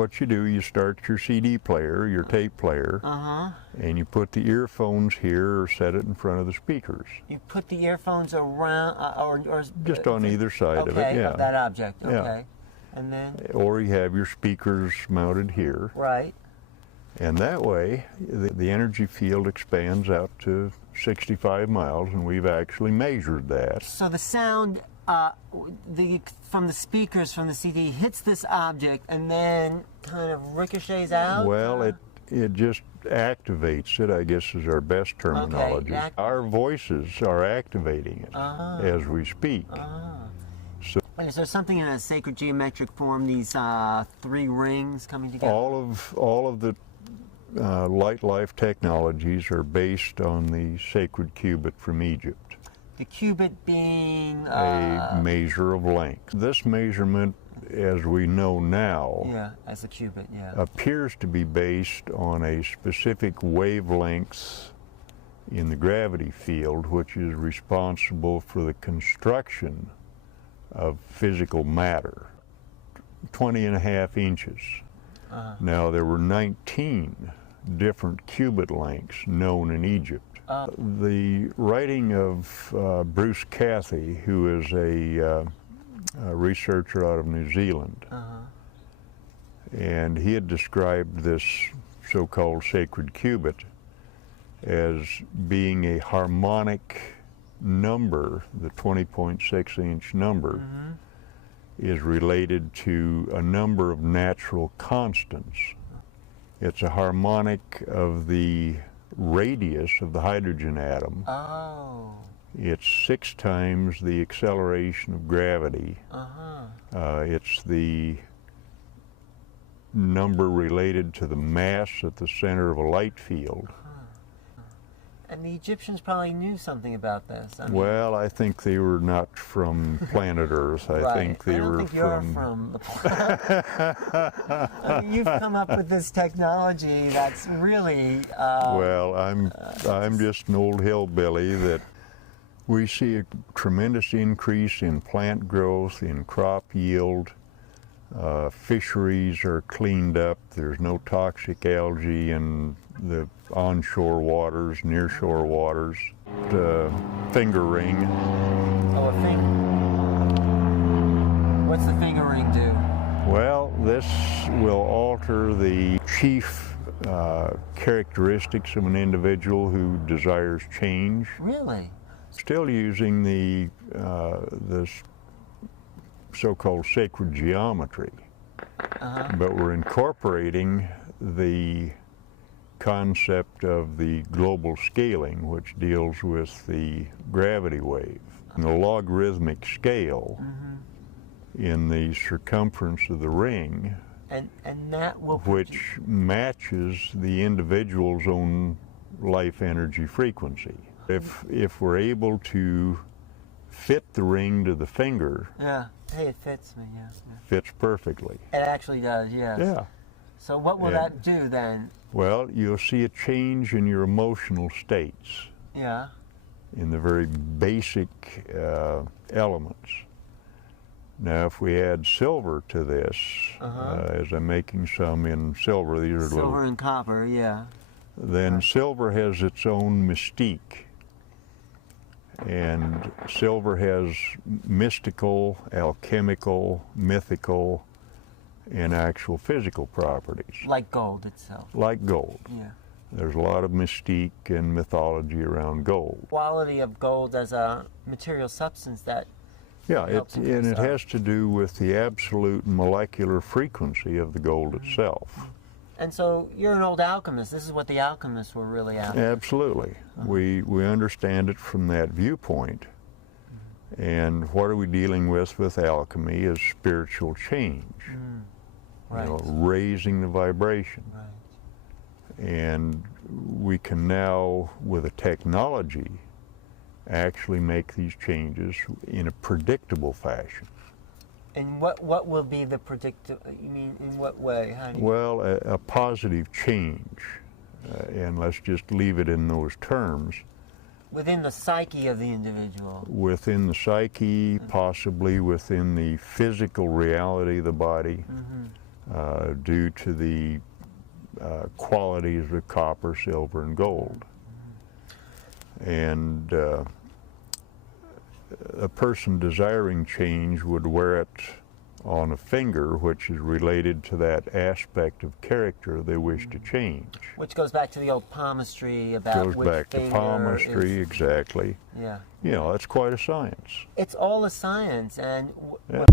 What you do, you start your CD player, your tape player, and you put the earphones here or set it in front of the speakers. You put the earphones around, or just on either side of it, yeah. Of that object, okay. Yeah. And then? Or you have your speakers mounted here. Right. And that way, the energy field expands out to 65 miles, and we've actually measured that. So the sound from the speakers from the CD hits this object and then kind of ricochets out? Well, it just activates it, I guess is our best terminology. Okay. Our voices are activating it as we speak. So, is there something in a sacred geometric form, these 3 rings coming together? all of the light life technologies are based on the sacred cubit from Egypt. The cubit being a measure of length. This measurement, as we know now, as a cubit, appears to be based on a specific wavelength in the gravity field, which is responsible for the construction of physical matter. 20.5 inches. Now, there were 19 different cubit lengths known in Egypt. The writing of Bruce Cathy, who is a researcher out of New Zealand, and he had described this so-called sacred cubit as being a harmonic number. The 20.6-inch number is related to a number of natural constants. It's a harmonic of the radius of the hydrogen atom. It's 6 times the acceleration of gravity. It's the number related to the mass at the center of a light field. And the Egyptians probably knew something about this. I mean, well, I think they were not from planet Earth. I think they were from the planet. I mean, you've come up with this technology that's really... well, I'm just an old hillbilly that we see a tremendous increase in plant growth, in crop yield. Fisheries are cleaned up. There's no toxic algae in the onshore waters, nearshore waters. Finger ring. Oh, a finger. What's the finger ring do? Well, this will alter the chief characteristics of an individual who desires change. Really? Still using the so-called sacred geometry, but we're incorporating the concept of the global scaling, which deals with the gravity wave, and the logarithmic scale in the circumference of the ring, and that will which matches the individual's own life energy frequency. If we're able to fit the ring to the finger, hey, it fits me, fits perfectly. It actually does, yes. Yeah. So what will that do then? Well, you'll see a change in your emotional states. Yeah. In the very basic elements. Now, if we add silver to this, as I'm making some in silver, these are silver and copper, then silver has its own mystique. And silver has mystical, alchemical, mythical, and actual physical properties. Like gold itself. Like gold. Yeah. There's a lot of mystique and mythology around gold. Quality of gold as a material substance that and it has to do with the absolute molecular frequency of the gold itself. And so you're an old alchemist. This is what the alchemists were really after. Absolutely. We understand it from that viewpoint. And what are we dealing with alchemy is spiritual change. Right. You know, raising the vibration. Right. And we can now, with a technology, actually make these changes in a predictable fashion. And what will be the predictable, you mean in what way? How do you... Well, a positive change, and let's just leave it in those terms. Within the psyche of the individual? Within the psyche, possibly within the physical reality of the body. due to the qualities of copper, silver, and gold. And a person desiring change would wear it on a finger, which is related to that aspect of character they wish to change. Which goes back to the old palmistry about Goes which back to finger palmistry, is, exactly. yeah. You know, that's quite a science. It's all a science, and Yeah.